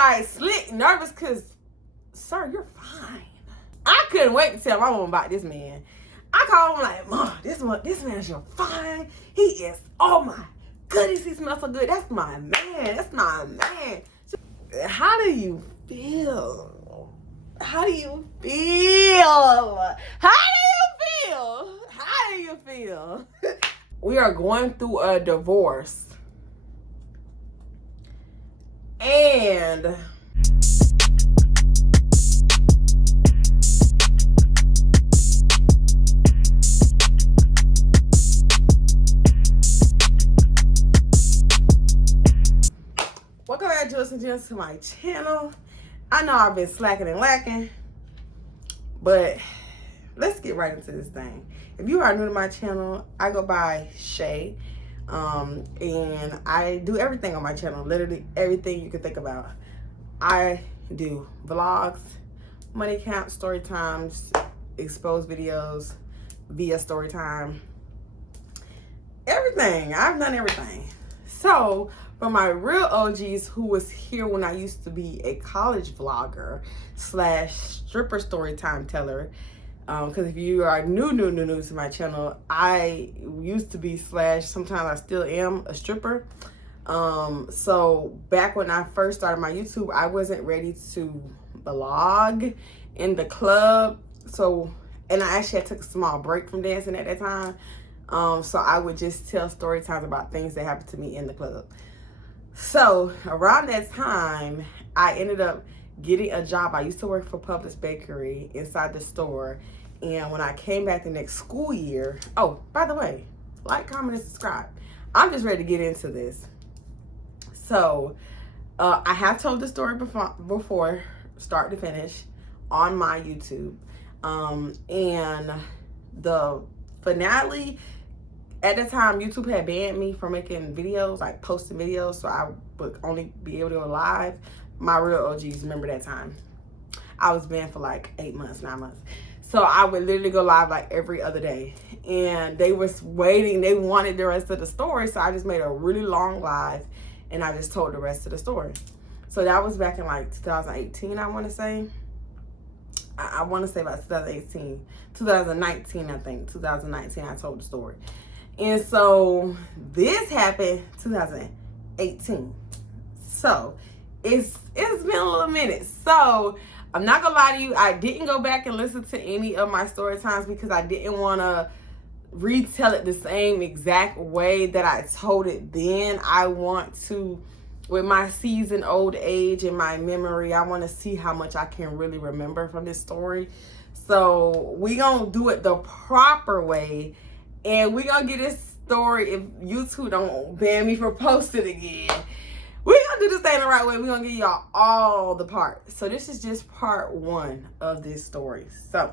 like slick nervous because, sir, you're fine. I couldn't wait to tell my mom about this man. I called him like, Mom, this man's your fine. He is, oh my goodness, he smells so good. That's my man. That's my man. How do you feel? How do you feel? How do you feel? How do you feel? We are going through a divorce. And welcome back, Jules and Jems, to my channel. I know I've been slacking and lacking, but let's get right into this thing. If you are new to my channel, I go by Shaye, and I do everything on my channel, literally everything you can think about. I do vlogs, money count, story times, exposed videos via Storytime, everything. I've done everything. So for my real OGs who was here when I used to be a college vlogger slash stripper story time teller, because if you are new to my channel, I used to be slash sometimes I still am a stripper. So back when I first started my YouTube, I wasn't ready to vlog in the club. So, and I actually took a small break from dancing at that time. So I would just tell story times about things that happened to me in the club. So around that time, I ended up getting a job. I used to work for Publix Bakery inside the store. And when I came back the next school year, oh, by the way, like, comment, and subscribe. I'm just ready to get into this. So I have told the story before start to finish on my YouTube. And the finale, at the time, YouTube had banned me from making videos, like posting videos, so I would only be able to go live. My real OGs remember that time. I was banned for like 8 months, 9 months. So I would literally go live like every other day. And they was waiting, they wanted the rest of the story, so I just made a really long live and I just told the rest of the story. So that was back in like 2018, I want to say. I want to say about 2018, 2019, I think. 2019, I told the story. And so this happened 2018. So it's been a little minute. So I'm not gonna lie to you, I didn't go back and listen to any of my story times because I didn't want to retell it the same exact way that I told it then. I want to, with my seasoned old age and my memory, I want to see how much I can really remember from this story. So we gonna do it the proper way. And we're going to get this story, if YouTube don't ban me for posting again, we're going to do this thing the right way. We're going to give y'all all the parts. So this is just part 1 of this story. So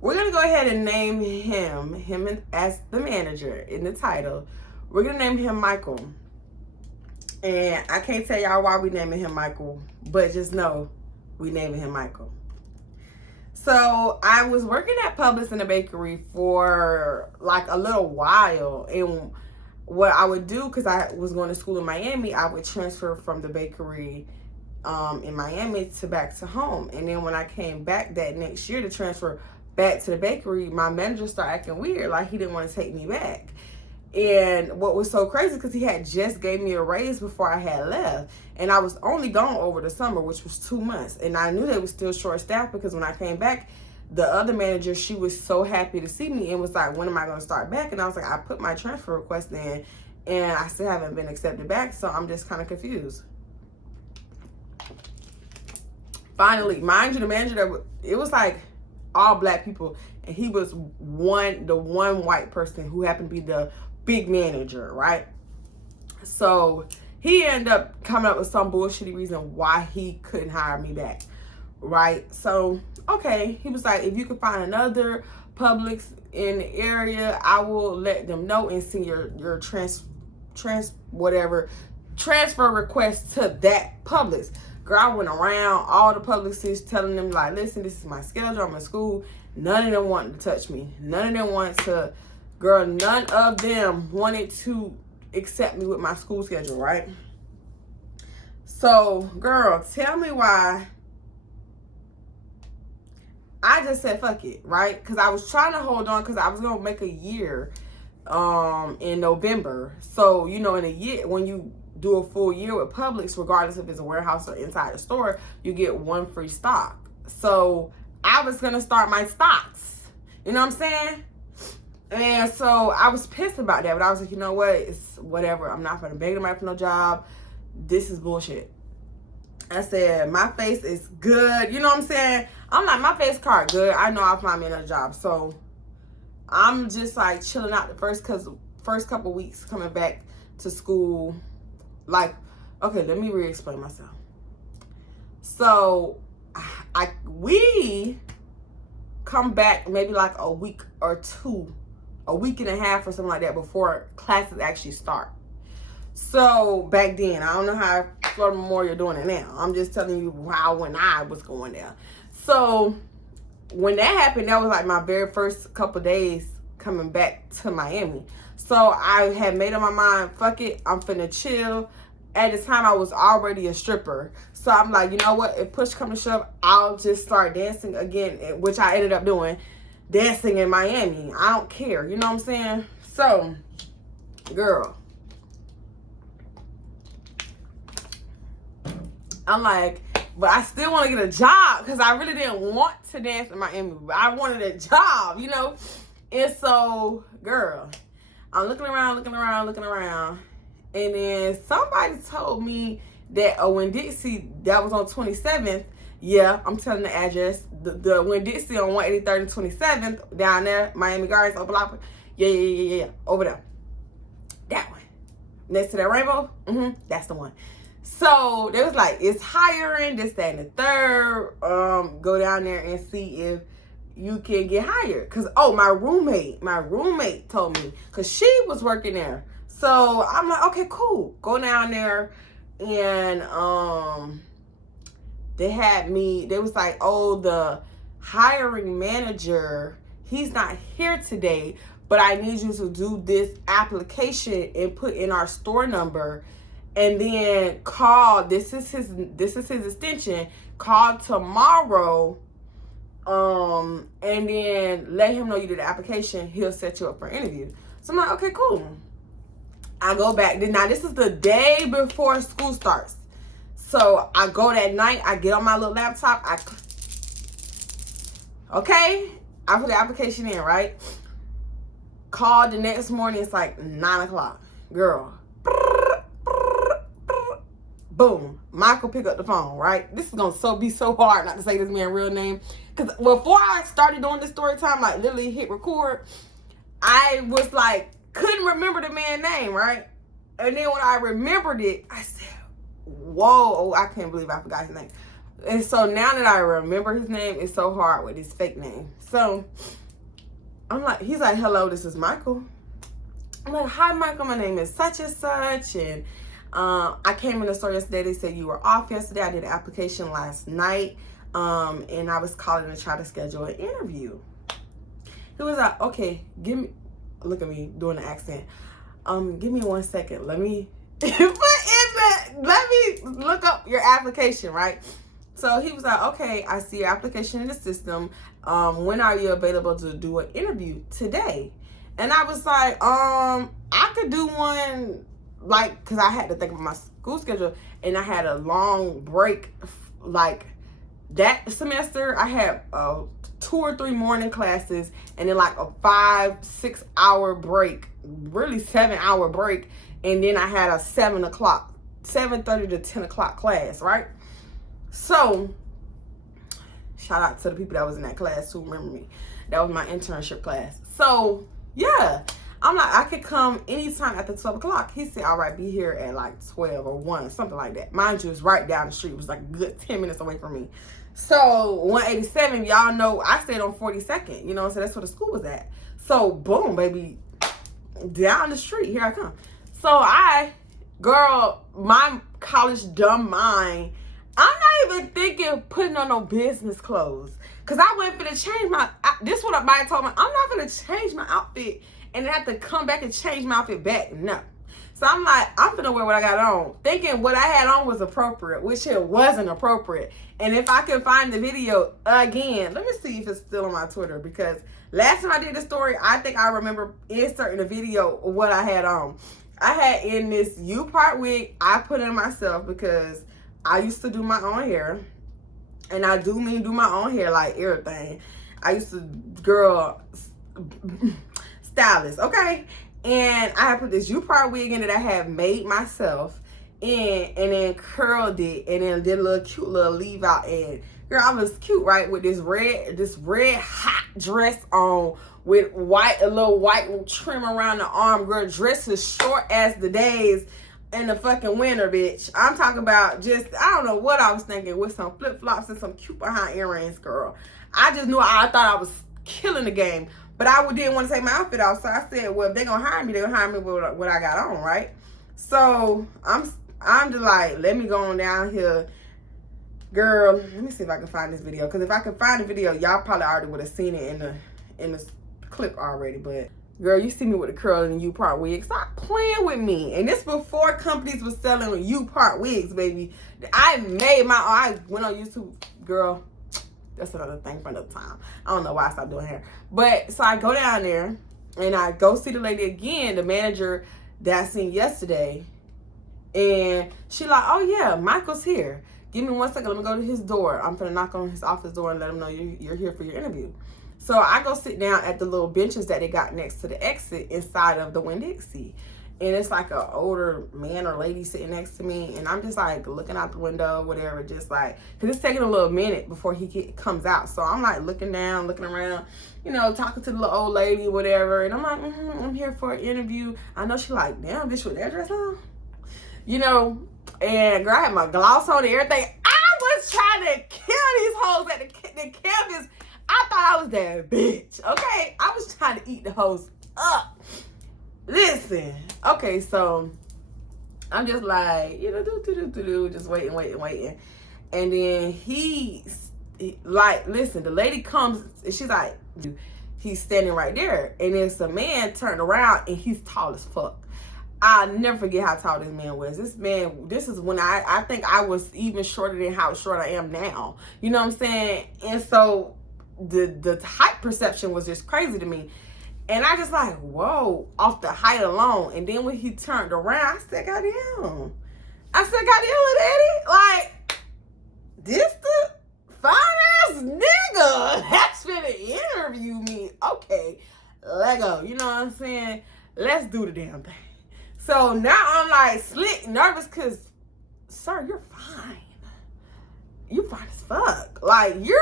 we're going to go ahead and name him as the manager in the title. We're going to name him Michael. And I can't tell y'all why we naming him Michael, but just know we naming him Michael. So I was working at Publix in the bakery for like a little while, and what I would do, because I was going to school in Miami, I would transfer from the bakery in Miami back to home. And then when I came back that next year to transfer back to the bakery, my manager started acting weird, like he didn't want to take me back. And what was so crazy, because he had just gave me a raise before I had left. And I was only gone over the summer, which was 2 months. And I knew they were still short-staffed because when I came back, the other manager, she was so happy to see me and was like, when am I going to start back? And I was like, I put my transfer request in and I still haven't been accepted back. So I'm just kind of confused. Finally, mind you, the manager, it was like all black people. And he was the one white person who happened to be the big manager, right? So he ended up coming up with some bullshitty reason why he couldn't hire me back, right? So, okay, he was like, if you could find another Publix in the area, I will let them know and send your transfer request to that Publix. Girl, I went around all the Publixes telling them, like, listen, this is my schedule, I'm in school. None of them wanted to touch me. None of them wanted to, girl, none of them wanted to accept me with my school schedule, right? So, girl, tell me why I just said fuck it, right? Because I was trying to hold on because I was going to make a year in November. So, you know, in a year, when you do a full year with Publix, regardless if it's a warehouse or inside a store, you get one free stock. So, I was going to start my stocks. You know what I'm saying? And so, I was pissed about that. But I was like, you know what? It's whatever. I'm not going to beg nobody for no job. This is bullshit. I said, my face is good. You know what I'm saying? I'm like, my face card good. I know I'll find me another job. So, I'm just like chilling out the first couple weeks coming back to school. Like, okay, let me re-explain myself. So, we come back maybe like a week or two, a week and a half or something like that before classes actually start. So back then, I don't know how Florida Memorial doing it now. I'm just telling you how when I was going there. So when that happened, that was like my very first couple days coming back to Miami. So I had made up my mind, fuck it, I'm finna chill. At the time, I was already a stripper. So I'm like, you know what? If push come to shove, I'll just start dancing again, which I ended up doing, dancing in Miami. I don't care. You know what I'm saying? So, girl, I'm like, but I still want to get a job because I really didn't want to dance in Miami. I wanted a job, you know? And so, girl, I'm looking around. And then somebody told me that when Dixie, that was on 27th. Yeah, I'm telling the address. The when Dixie on 183rd and 27th, down there, Miami Gardens, Opa. Yeah. Over there. That one. Next to that rainbow? That's the one. So, they was like, it's hiring, this, that, and the third. Go down there and see if you can get hired. Because, my roommate told me. Because she was working there. So, I'm like, okay, cool. Go down there. And, they was like, the hiring manager, he's not here today. But I need you to do this application and put in our store number. And then call, this is his extension, call tomorrow, and then let him know you did the application. He'll set you up for an interview. So I'm like, okay, cool. I go back. Now, this is the day before school starts. So I go that night, I get on my little laptop, I put the application in, right? Called the next morning, it's like 9 o'clock. Girl. Boom. Michael pick up the phone, right? This is going to be so hard not to say this man's real name. Because before I started doing this story time, like literally hit record, I was like, couldn't remember the man's name, right? And then when I remembered it, I said, whoa, I can't believe I forgot his name. And so now that I remember his name, it's so hard with his fake name. So I'm like, he's like, hello, this is Michael. I'm like, hi, Michael, my name is such and such. And I came in the store yesterday. They said you were off yesterday. I did an application last night. And I was calling to try to schedule an interview. He was like, okay, look at me doing the accent. Give me 1 second. Let me look up your application, right? So he was like, okay, I see your application in the system. When are you available to do an interview? Today. And I was like, I could do one, like, because I had to think of my school schedule, and I had a long break. Like, that semester, I had 2 or 3 morning classes, and then like a 5-6 hour break, really 7-hour break, and then I had a 7:30 to 10 o'clock class, right? So, shout out to the people that was in that class who remember me. That was my internship class. So, yeah. I'm like, I could come anytime after 12 o'clock. He said, all right, be here at like 12 or 1, something like that. Mind you, it's right down the street. It was like a good 10 minutes away from me. So, 187, y'all know, I stayed on 42nd. You know, so that's where the school was at. So, boom, baby, down the street, here I come. So, my college dumb mind, I'm not even thinking of putting on no business clothes. Because I went for to change this is what my told me, I'm not going to change my outfit and have to come back and change my outfit back. No. So I'm like, I'm finna wear what I got on, thinking what I had on was appropriate, which it wasn't appropriate. And if I can find the video again, let me see if it's still on my Twitter, because last time I did the story, I think I remember inserting a video of what I had on. I had in this U-part wig I put in myself because I used to do my own hair. And I do mean do my own hair, like everything. I used to, girl, stylist, okay? And I had put this U-part wig in that I had made myself in, and then curled it, and then did a little cute little leave out. And girl, I was cute, right? With this red hot dress on with a little white trim around the arm. Girl, dress as short as the days in the fucking winter, bitch. I'm talking about just, I don't know what I was thinking, with some flip-flops and some cute behind earrings, girl. I just knew, I thought I was killing the game. But I didn't want to take my outfit off, so I said, well, if they're going to hire me, they're going to hire me with what I got on, right? So I'm just like, let me go on down here. Girl, let me see if I can find this video. Because if I can find the video, y'all probably already would have seen it in the clip already. But girl, you see me with the curl and U-part wig. Stop playing with me. And this before companies was selling U-part wigs, baby. I went on YouTube, girl. That's another thing for another time. I don't know why I stopped doing hair. But so I go down there and I go see the lady again, the manager that I seen yesterday. And she like, oh yeah, Michael's here. Give me 1 second, let me go to his door. I'm gonna knock on his office door and let him know you're here for your interview. So I go sit down at the little benches that they got next to the exit inside of the Winn-Dixie. And it's like an older man or lady sitting next to me. And I'm just like looking out the window, whatever, just like, because it's taking a little minute before he comes out. So I'm like looking down, looking around, you know, talking to the little old lady, whatever. And I'm like, I'm here for an interview. I know she like, damn, bitch, with that dress on? You know, and girl, I had my gloss on and everything. I was trying to kill these hoes at the campus. I thought I was that bitch, okay? I was trying to eat the hoes up. Listen, okay, so I'm just like, you know, just waiting. And then he's like, listen, the lady comes and she's like, he's standing right there. And then some man turned around and he's tall as fuck. I'll never forget how tall this man was. This is when I think I was even shorter than how short I am now. You know what I'm saying? And so the height perception was just crazy to me. And I just like, whoa, off the height alone. And then when he turned around, I said, goddamn. Daddy, like, this the fine-ass nigga that's finna interview me. Okay, let go. You know what I'm saying? Let's do the damn thing. So now I'm like slick, nervous, because, sir, you're fine. You fine as fuck. Like, you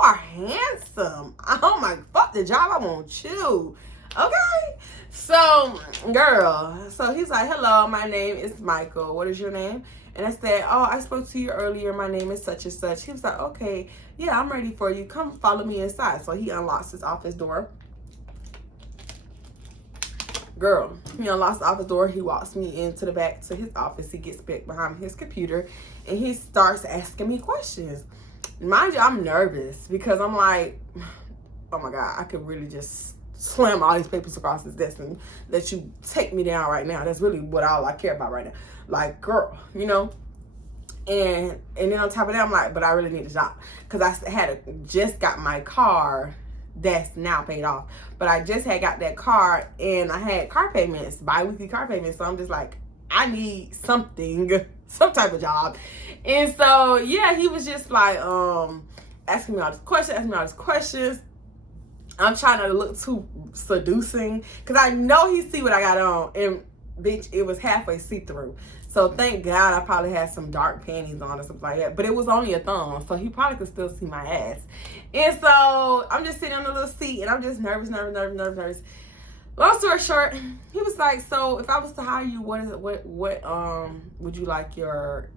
are handsome. Oh my, fuck the job, I want you. Okay? So, girl, so he's like, hello, my name is Michael. What is your name? And I said, oh, I spoke to you earlier. My name is such and such. He was like, okay, yeah, I'm ready for you. Come follow me inside. So he unlocks his office door. Girl, he unlocks the office door. He walks me into the back to his office. He gets back behind his computer and he starts asking me questions. Mind you, I'm nervous because I'm like, oh my God, I could really just slam all these papers across his desk and let you take me down right now. That's really all I care about right now. Like, girl, you know? And then on top of that, I'm like, but I really need a job. Because I just got my car that's now paid off. But I just had got that car and I had car payments, bi-weekly car payments. So I'm just like, I need something, some type of job. And so, yeah, he was just like, asking me all these questions. I'm trying not to look too seducing because I know he see what I got on. And bitch, it was halfway see-through. So thank God I probably had some dark panties on or something like that. But it was only a thong, so he probably could still see my ass. And so I'm just sitting on the little seat and I'm just nervous. Long story short, he was like, so if I was to hire you, what would you like your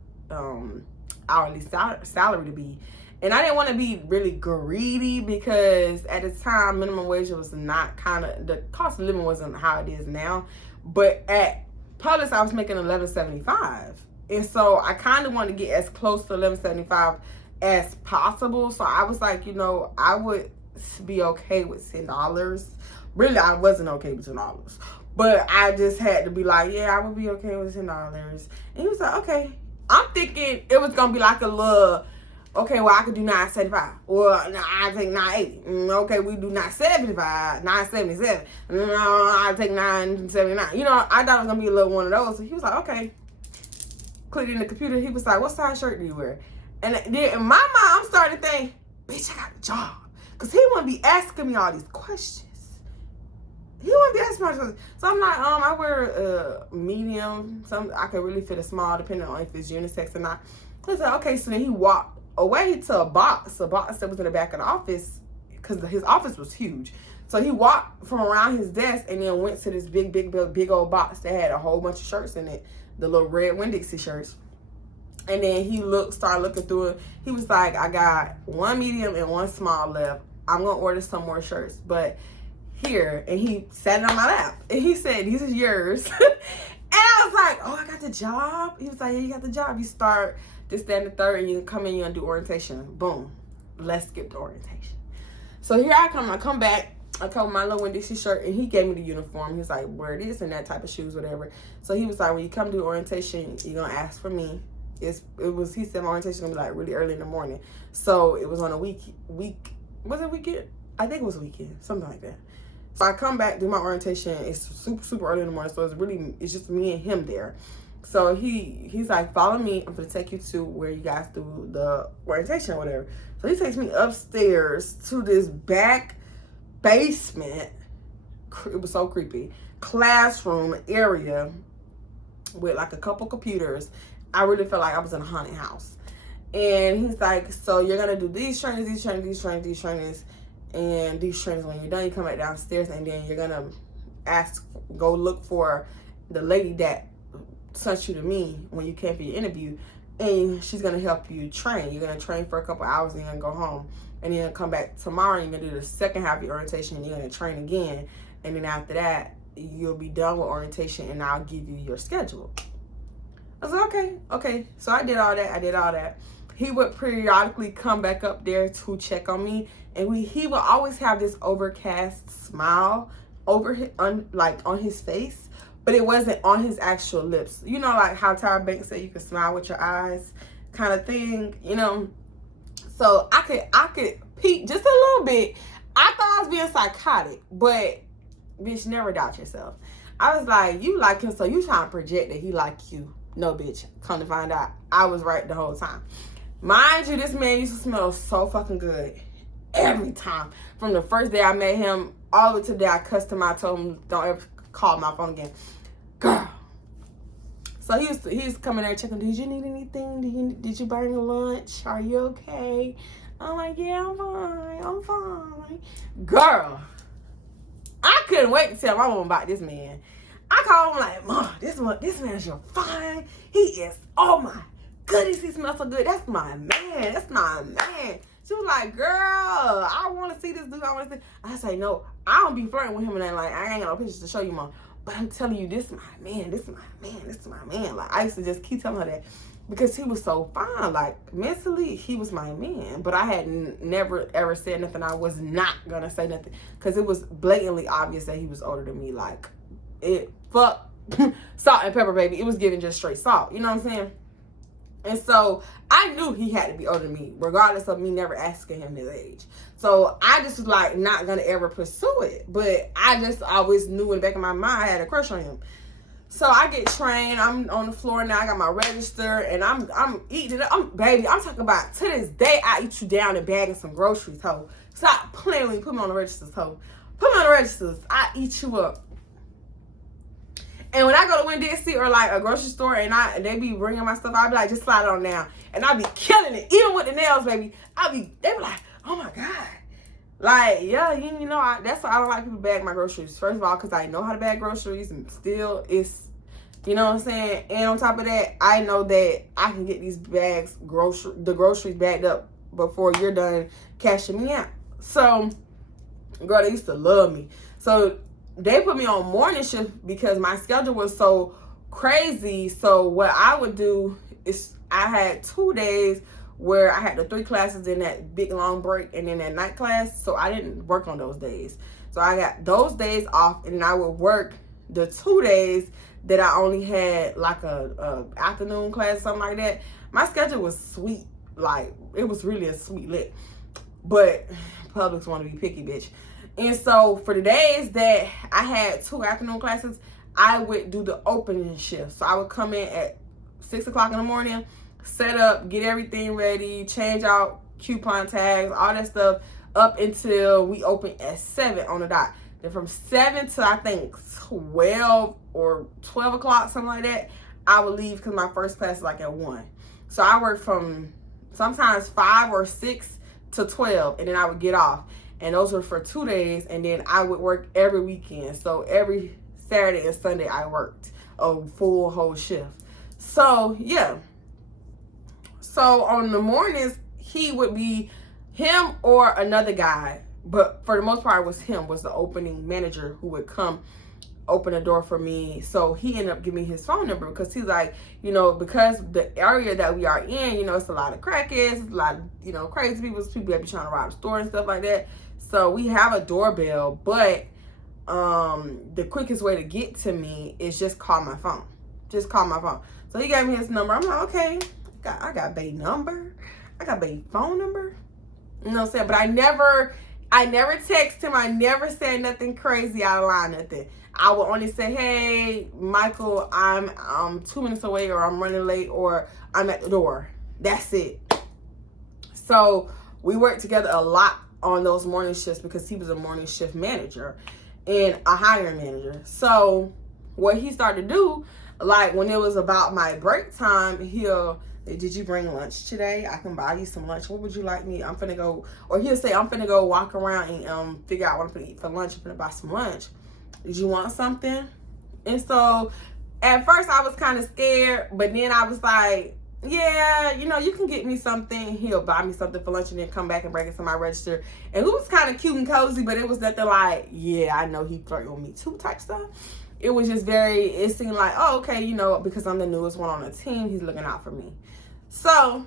hourly salary to be? And I didn't want to be really greedy because at the time minimum wage was not the cost of living wasn't how it is now. But at Publix, I was making $11.75, and so I kind of wanted to get as close to $11.75 as possible. So I was like, you know, I would be okay with $10. Really, I wasn't okay with $10, But I just had to be like, yeah, I would be okay with $10. And he was like, okay. I'm thinking it was gonna be like a little, okay, well I could do $9.75. Well, no, I take $9.80. Okay, we do $9.75, $9.77. No, I take $9.79. You know, I thought it was gonna be a little one of those. So he was like, okay. Clicked in the computer. He was like, what size shirt do you wear? And then in my mind, I'm starting to think, bitch, I got a job. Because he wouldn't be asking me all these questions. He wouldn't be asking me all these questions. So I'm like, I wear a medium. I could really fit a small, depending on if it's unisex or not. He said, okay. So then he walked away to a box that was in the back of the office, because his office was huge. So he walked from around his desk and then went to this big old box that had a whole bunch of shirts in it, the little red Winn-Dixie shirts. And then he started looking through it. He was like, I got one medium and one small left. I'm going to order some more shirts. But here, and he sat it on my lap. And he said, these is yours. And I was like, oh, I got the job? He was like, yeah, you got the job. You start this, that, and the third, and you come in, you're going to do orientation. Boom. Let's skip the orientation. So here I come. I come back. I come with my little Winn-Dixie shirt, and he gave me the uniform. He was like, wear this and that type of shoes, whatever. So he was like, when you come do orientation, you're going to ask for me. He said my orientation was going to be like really early in the morning. So it was on a week, was it weekend? I think it was a weekend, something like that. So I come back, do my orientation. It's super early in the morning. So it's just me and him there. So he's like, follow me. I'm going to take you to where you guys do the orientation or whatever. So he takes me upstairs to this back basement. It was so creepy. Classroom area with like a couple computers. I really felt like I was in a haunted house. And he's like, so you're going to do these trainings, these trainings, these trainings, these trainings. And these trainings, when you're done, you come back downstairs, and then you're going to go look for the lady that sent you to me when you came for your interview. And she's going to help you train. You're going to train for a couple hours, and you're going to go home. And then you're going to come back tomorrow, and you're going to do the second half of your orientation, and you're going to train again. And then after that, you'll be done with orientation, and I'll give you your schedule. I was like, okay. So I did all that. He would periodically come back up there to check on me, and he would always have this overcast smile on his face, but it wasn't on his actual lips. You know, like how Tyra Banks said you can smile with your eyes, kind of thing. You know, so I could peek just a little bit. I thought I was being psychotic, but bitch, never doubt yourself. I was like, you like him, so you trying to project that he like you. No, bitch. Come to find out, I was right the whole time. Mind you, this man used to smell so fucking good every time. From the first day I met him all the way to the day I cussed him out, told him don't ever call my phone again. Girl. So he was coming there checking, did you need anything? Did you bring your lunch? Are you okay? I'm like, yeah, I'm fine. Girl. I couldn't wait to tell my mom about this man. I called him like, Mom, this man's your fine. He is, oh my goodness, he smells so good. That's my man. She was like, girl, I want to see this dude. I say, no, I don't be flirting with him and that. Like, I ain't got no pictures to show you, Mom. But I'm telling you, this is my man. Like, I used to just keep telling her that because he was so fine. Like, mentally, he was my man. But I had never, ever said nothing. I was not going to say nothing because it was blatantly obvious that he was older than me. Like, salt and pepper, baby. It was giving just straight salt. You know what I'm saying? And so I knew he had to be older than me, regardless of me never asking him his age. So I just was like not gonna ever pursue it. But I just always knew in the back of my mind I had a crush on him. So I get trained. I'm on the floor now. I got my register, and I'm eating it up. Baby, I'm talking about to this day I eat you down and bagging some groceries, ho. Stop playing when you put me on the registers, ho. Put me on the registers. I eat you up. And when I go to Winn-Dixie or like a grocery store and they be bringing my stuff, I be like, just slide it on down. And I be killing it. Even with the nails, baby. They be like, oh my God. Like, yeah, you know, that's why I don't like people bag my groceries. First of all, because I know how to bag groceries, and still it's, you know what I'm saying? And on top of that, I know that I can get these bags, the groceries bagged up before you're done cashing me out. So, girl, they used to love me. So, they put me on morning shift because my schedule was so crazy. So what I would do is I had 2 days where I had the 3 classes in that big long break and then that night class. So I didn't work on those days. So I got those days off, and I would work the 2 days that I only had like a afternoon class or something like that, my schedule was sweet. Like, it was really a sweet lick. But publics want to be picky, bitch. And so for the days that I had 2 afternoon classes, I would do the opening shift. So I would come in at 6 o'clock in the morning, set up, get everything ready, change out coupon tags, all that stuff, up until we open at 7 on the dot. Then from 7 to I think 12 or 12 o'clock, something like that, I would leave because my first class is like at 1. So I work from sometimes 5 or 6 to 12, and then I would get off. And those were for 2 days, and then I would work every weekend. So every Saturday and Sunday I worked a full whole shift. So yeah. So on the mornings, he would be him or another guy, but for the most part it was him, was the opening manager who would come open the door for me. So he ended up giving me his phone number because he's like, you know, because the area that we are in, you know, it's a lot of crackheads, it's a lot of, you know, crazy people that be trying to rob the store and stuff like that. So we have a doorbell, but the quickest way to get to me is just call my phone. Just call my phone. So he gave me his number. I'm like, okay, I got bae number. I got bae phone number. You know what I'm saying? But I never text him. I never said nothing crazy out of line, nothing. I would only say, hey, Michael, I'm 2 minutes away, or I'm running late, or I'm at the door. That's it. So we worked together a lot on those morning shifts because he was a morning shift manager and a hiring manager. So what he started to do, like when it was about my break time, he'll, did you bring lunch today? I can buy you some lunch. What would you like me? I'm finna go, or he'll say, I'm finna go walk around and figure out what I'm finna eat for lunch. I'm finna buy some lunch. Did you want something? And so at first I was kind of scared, but then I was like, yeah, you know, you can get me something. He'll buy me something for lunch and then come back and bring it to my register. And it was kind of cute and cozy, but it was nothing like, yeah, I know he flirting with me too type stuff. It was just very, it seemed like, oh, okay, you know, because I'm the newest one on the team, he's looking out for me. So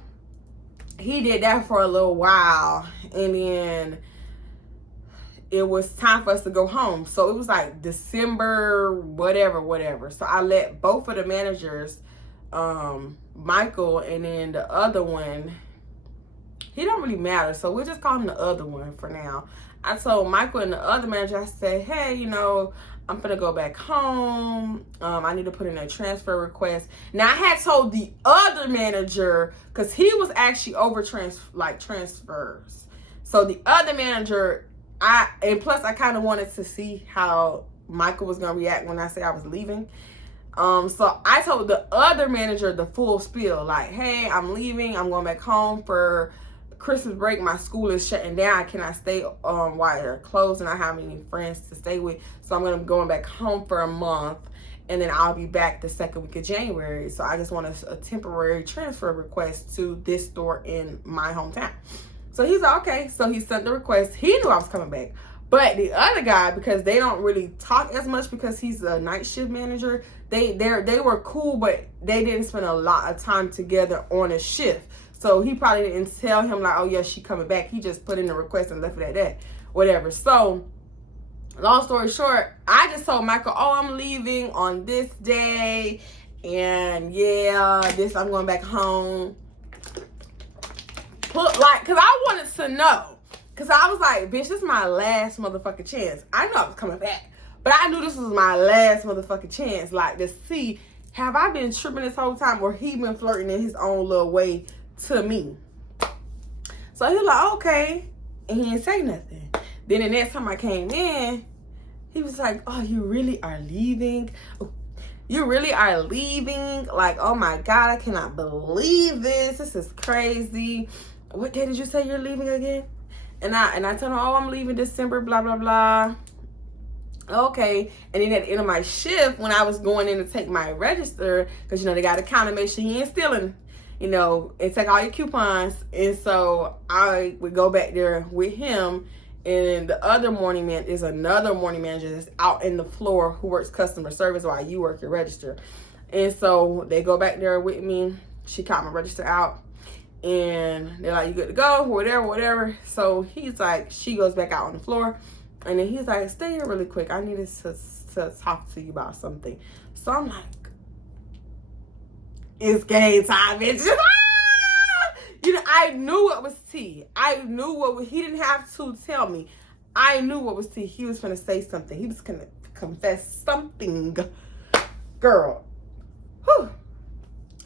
he did that for a little while, and then it was time for us to go home. So it was like December, whatever. So I let both of the managers, Michael and then the other one, he don't really matter, so we'll just call him the other one for now. I told Michael and the other manager, I said, hey, you know, I'm gonna go back home. I need to put in a transfer request. Now I had told the other manager, because he was actually over transfers. So the other manager, and plus I kind of wanted to see how Michael was gonna react when I said I was leaving. So I told the other manager the full spiel, like, hey, I'm leaving. I'm going back home for Christmas break. My school is shutting down. Can I stay while they're closed? And I have any friends to stay with. So I'm going to be going back home for a month. And then I'll be back the second week of January. So I just want a temporary transfer request to this store in my hometown. So he's like, okay. So he sent the request. He knew I was coming back. But the other guy, because they don't really talk as much because he's a night shift manager, they were cool, but they didn't spend a lot of time together on a shift. So he probably didn't tell him like, oh yeah, she coming back. He just put in the request and left it at that. Whatever. So long story short, I just told Michael, oh, I'm leaving on this day. And yeah, I'm going back home. Cause I wanted to know. Cause I was like, bitch, this is my last motherfucking chance. I know I was coming back, but I knew this was my last motherfucking chance. Like, to see, have I been tripping this whole time, or he been flirting in his own little way to me? So he was like, okay, and he didn't say nothing. Then the next time I came in, he was like, oh, you really are leaving? You really are leaving? Like, oh my God, I cannot believe this. This is crazy. What day did you say you're leaving again? And I told him, oh, I'm leaving December, blah, blah, blah. Okay. And then at the end of my shift, when I was going in to take my register, because, you know, they got to count and make sure he ain't stealing, you know, and take all your coupons. And so I would go back there with him. And the other morning man is another morning manager that's out in the floor who works customer service while you work your register. And so they go back there with me. She caught my register out. And they're like, you good to go, whatever. So he's like, she goes back out on the floor, and then he's like, stay here really quick. I needed to to talk to you about something. So I'm like, it's game time, bitch. You know, I knew what was tea. I knew he didn't have to tell me. I knew what was tea. He was gonna say something. He was gonna confess something, girl. Whew.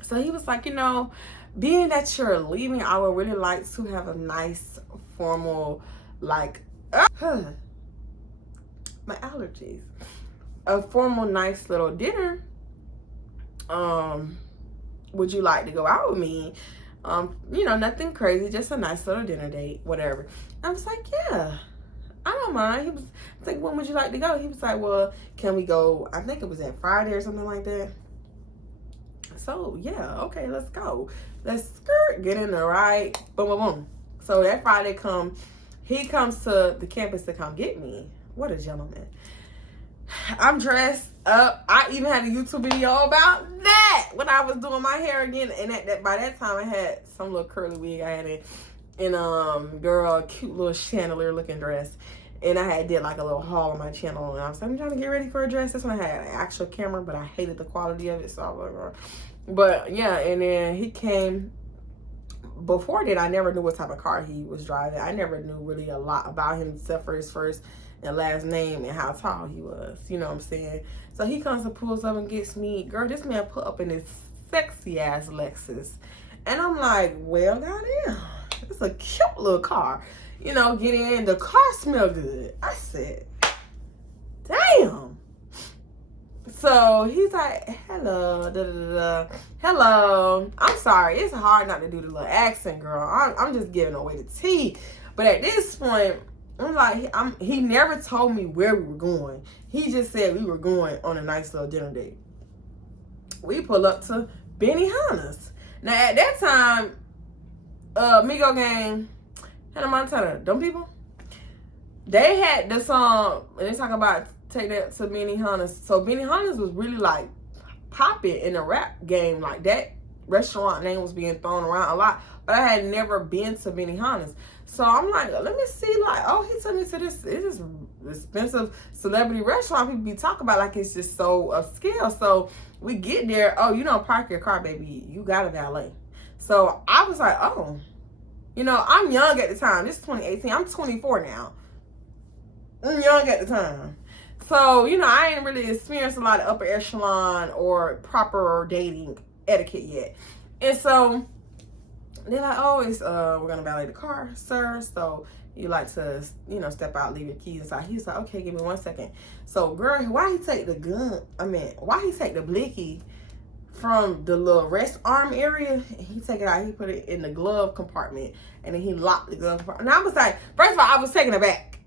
So he was like, you know, being that you're leaving, I would really like to have a nice formal, like, my allergies, a formal, nice little dinner. Would you like to go out with me? You know, nothing crazy, just a nice little dinner date, whatever. I was like, yeah, I don't mind. He was like, when would you like to go? He was like, well, can we go? I think it was at Friday or something like that. So yeah, okay, let's go. Let's get in the ride. Boom, boom, boom. So that Friday he comes to the campus to come get me. What a gentleman. I'm dressed up. I even had a YouTube video about that when I was doing my hair again. And by that time I had some little curly wig I had in girl, cute little chandelier looking dress. And I had did like a little haul on my channel, and I was like, I'm trying to get ready for a dress. That's when I had an actual camera, but I hated the quality of it, so I was like, but yeah. And then he came. Before that, I never knew what type of car he was driving. I never knew really a lot about him except for his first and last name and how tall he was. You know what I'm saying? So he comes and pulls up and gets me. Girl, this man put up in this sexy ass Lexus, and I'm like, well, goddamn, it's a cute little car. You know, get in, the car smelled good. I said, damn. So he's like, hello, da, da, da, da. Hello. I'm sorry, it's hard not to do the little accent, girl. I'm just giving away the tea. But at this point, I'm like, he never told me where we were going. He just said we were going on a nice little dinner date. We pull up to Benihana's. Now at that time, Migo Gang, Hannah Montana, them people, they had the song, and they talk about take that to Benihana's. So Benihana's was really like popping in the rap game. Like that restaurant name was being thrown around a lot, but I had never been to Benihana's. So I'm like, let me see, like, oh, he took me to this expensive celebrity restaurant people be talking about like it's just so upscale. So we get there, oh, you don't park your car, baby. You got a valet. So I was like, oh. You know, I'm young at the time. This is 2018. I'm 24 now. I'm young at the time. So, you know, I ain't really experienced a lot of upper echelon or proper dating etiquette yet. And so they're like, oh, it's we're gonna valet the car, sir. So you like to, you know, step out, leave your keys inside. He's like, okay, give me 1 second. So, girl, why he take the why he take the blicky from the little rest arm area? He take it out, he put it in the glove compartment, and then he locked the glove compartment. And I was like, first of all, I was taken aback.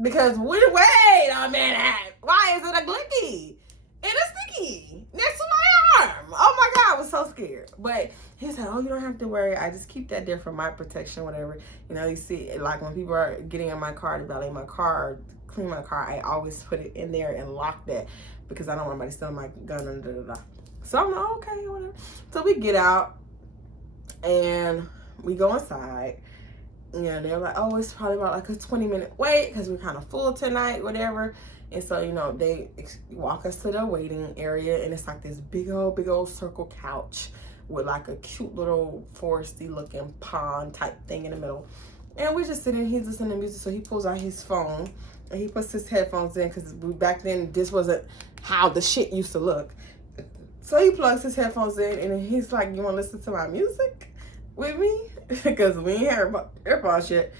Because wait a minute, why is it a glicky and a sticky next to my arm? Oh my God, I was so scared. But he said, oh, you don't have to worry. I just keep that there for my protection, whatever. You know, you see, like when people are getting in my car to valet my car, clean my car, I always put it in there and lock that because I don't want anybody stealing my gun and da da da. So I'm like, okay, whatever. So we get out and we go inside. Yeah, they're like, oh, it's probably about like a 20-minute wait because we're kind of full tonight, whatever. And so, you know, they walk us to the waiting area, and it's like this big old circle couch with like a cute little foresty looking pond type thing in the middle. And we're just sitting, he's listening to music, so he pulls out his phone and he puts his headphones in because back then this wasn't how the shit used to look. So he plugs his headphones in and he's like, you want to listen to my music with me? Because we ain't heard AirPods yet.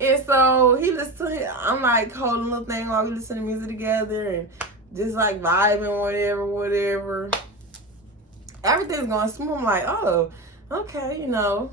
And so he listens to it. I'm like holding a little thing while we listen to music together and just like vibing, whatever. Everything's going smooth. I'm like, oh, okay, you know.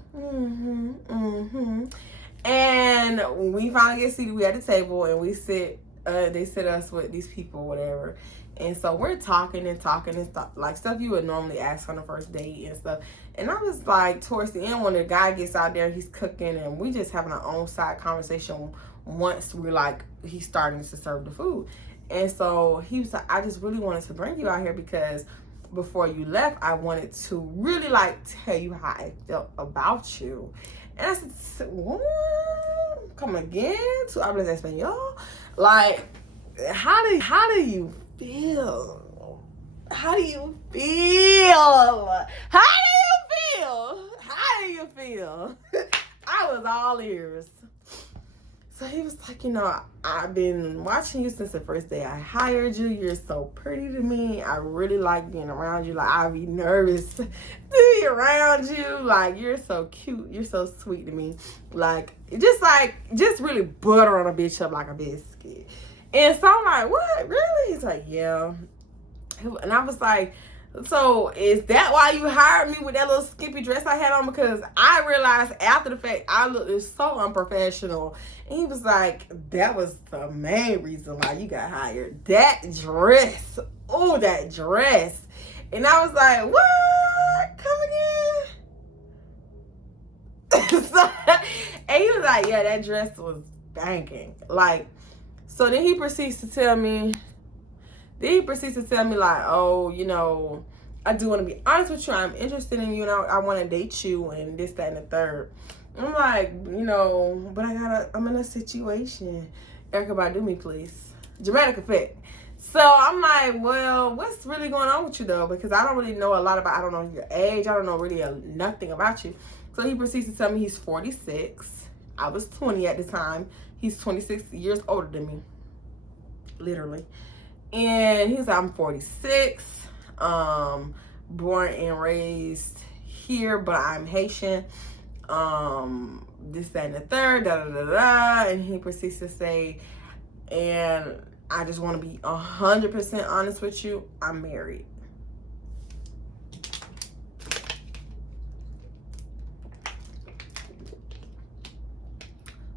And we finally get seated. We at the table and we sit. They sit us with these people, whatever. And so we're talking and stuff, like stuff you would normally ask on the first date and stuff. And I was like, towards the end, when the guy gets out there, he's cooking, and we just having our own side conversation once we're like, he's starting to serve the food. And so he was like, I just really wanted to bring you out here because before you left, I wanted to really like tell you how I felt about you. And I said, what? Come again? ¿Tú hablas español? Like, how do you feel? How do you feel? How do you feel? How do you feel? I was all ears. So he was like, I've been watching you since the first day I hired you. You're so pretty to me. I really like being around you. Like, I'd be nervous to be around you. Like, you're so cute. You're so sweet to me. Like, just really butter on a bitch up like a biscuit. And so I'm like, what? Really? He's like, yeah. And I was like, so is that why you hired me with that little skimpy dress I had on? Because I realized after the fact I looked so unprofessional. And he was like, that was the main reason why you got hired. That dress. Oh, that dress. And I was like, what? Come again? And he was like, yeah, that dress was banging. Like, so then he proceeds to tell me, like, oh, I do want to be honest with you. I'm interested in you, and I want to date you, and this, that, and the third. I'm like, but I'm in a situation. Erykah, do me, please. Dramatic effect. So I'm like, well, what's really going on with you, though? Because I don't really know a lot about, I don't know your age. I don't know really nothing about you. So he proceeds to tell me he's 46. I was 20 at the time. He's 26 years older than me. Literally. And he's like, I'm 46, born and raised here, but I'm Haitian, this, that, and the third, da, da, da, da. And he proceeds to say, and I just want to be 100% honest with you, I'm married.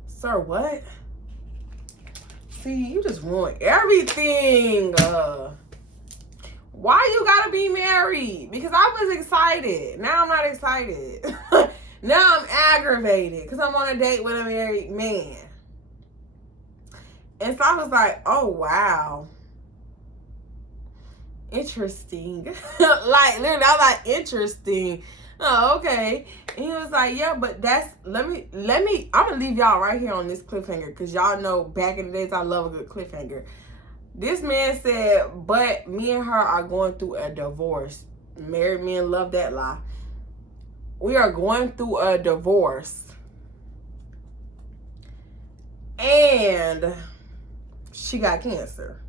Sir, what? See, you just ruined everything. Why you gotta be married? Because I was excited. Now I'm not excited. Now I'm aggravated because I'm on a date with a married man. And so I was like, oh, wow. Interesting. Like, literally, I was like, interesting. Oh, okay. And he was like, yeah, but let me, I'm going to leave y'all right here on this cliffhanger because y'all know back in the days, I love a good cliffhanger. This man said, but me and her are going through a divorce. Married men love that lie. We are going through a divorce. And she got cancer.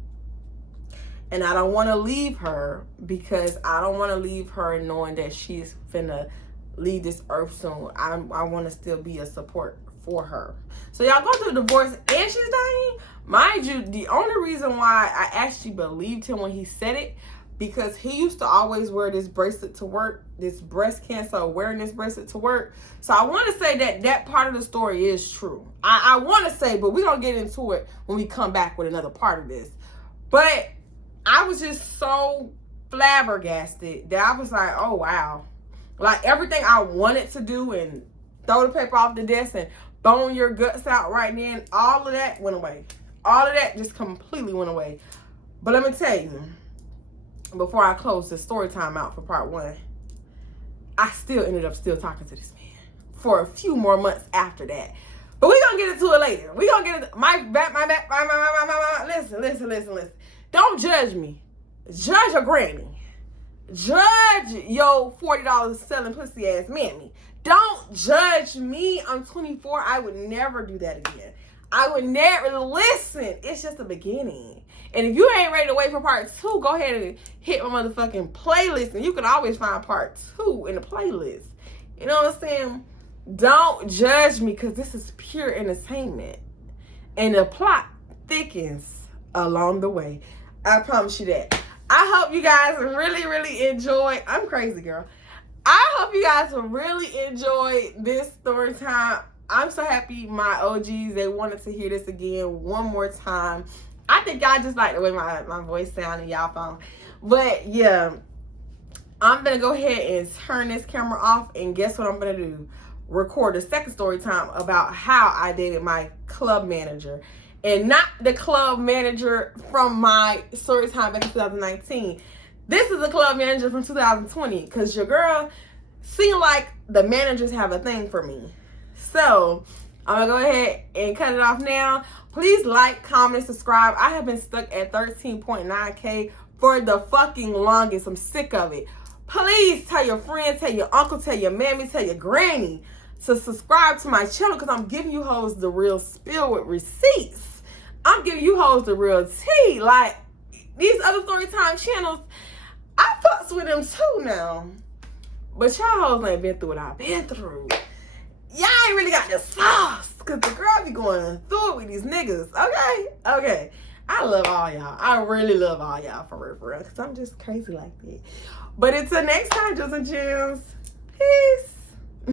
And I don't want to leave her because I don't want to leave her knowing that she's finna leave this earth soon. I want to still be a support for her. So y'all go through a divorce and she's dying. Mind you, the only reason why I actually believed him when he said it, because he used to always wear this bracelet to work, this breast cancer awareness bracelet to work. So I want to say that part of the story is true. I want to say, but we're going to get into it when we come back with another part of this. But I was just so flabbergasted that I was like, oh, wow. Like everything I wanted to do and throw the paper off the desk and bone your guts out right then, all of that went away. All of that just completely went away. But let me tell you, before I close the story time out for part 1, I still ended up talking to this man for a few more months after that. But we're going to get into it later. We're going to get into my listen. Don't judge me. Judge your granny. Judge your $40 selling pussy ass mammy. Don't judge me. I'm 24. I would never do that again. I would never. Listen, it's just the beginning. And if you ain't ready to wait for part 2, go ahead and hit my motherfucking playlist. And you can always find part 2 in the playlist. You know what I'm saying? Don't judge me because this is pure entertainment. And the plot thickens along the way. I promise you that. I hope you guys really, really enjoy. I'm crazy, girl. I hope you guys will really enjoy this story time. I'm so happy my OGs, they wanted to hear this again one more time. I think y'all just like the way my voice sounds in y'all phone. But yeah, I'm going to go ahead and turn this camera off. And guess what I'm going to do? Record a second story time about how I dated my club manager. And not the club manager from my story time back in 2019. This is a club manager from 2020. Because your girl seemed like the managers have a thing for me. So, I'm going to go ahead and cut it off now. Please like, comment, subscribe. I have been stuck at 13.9K for the fucking longest. I'm sick of it. Please tell your friends, tell your uncle, tell your mammy, tell your granny to subscribe to my channel because I'm giving you hoes the real spill with receipts. I'm giving you hoes the real tea. Like, these other Storytime channels, I fucks with them too now. But y'all hoes ain't been through what I've been through. Y'all ain't really got the sauce. Because the girl be going through it with these niggas. Okay? Okay. I love all y'all. I really love all y'all for real. Because I'm just crazy like that. But until next time, Jems and Jems. Peace.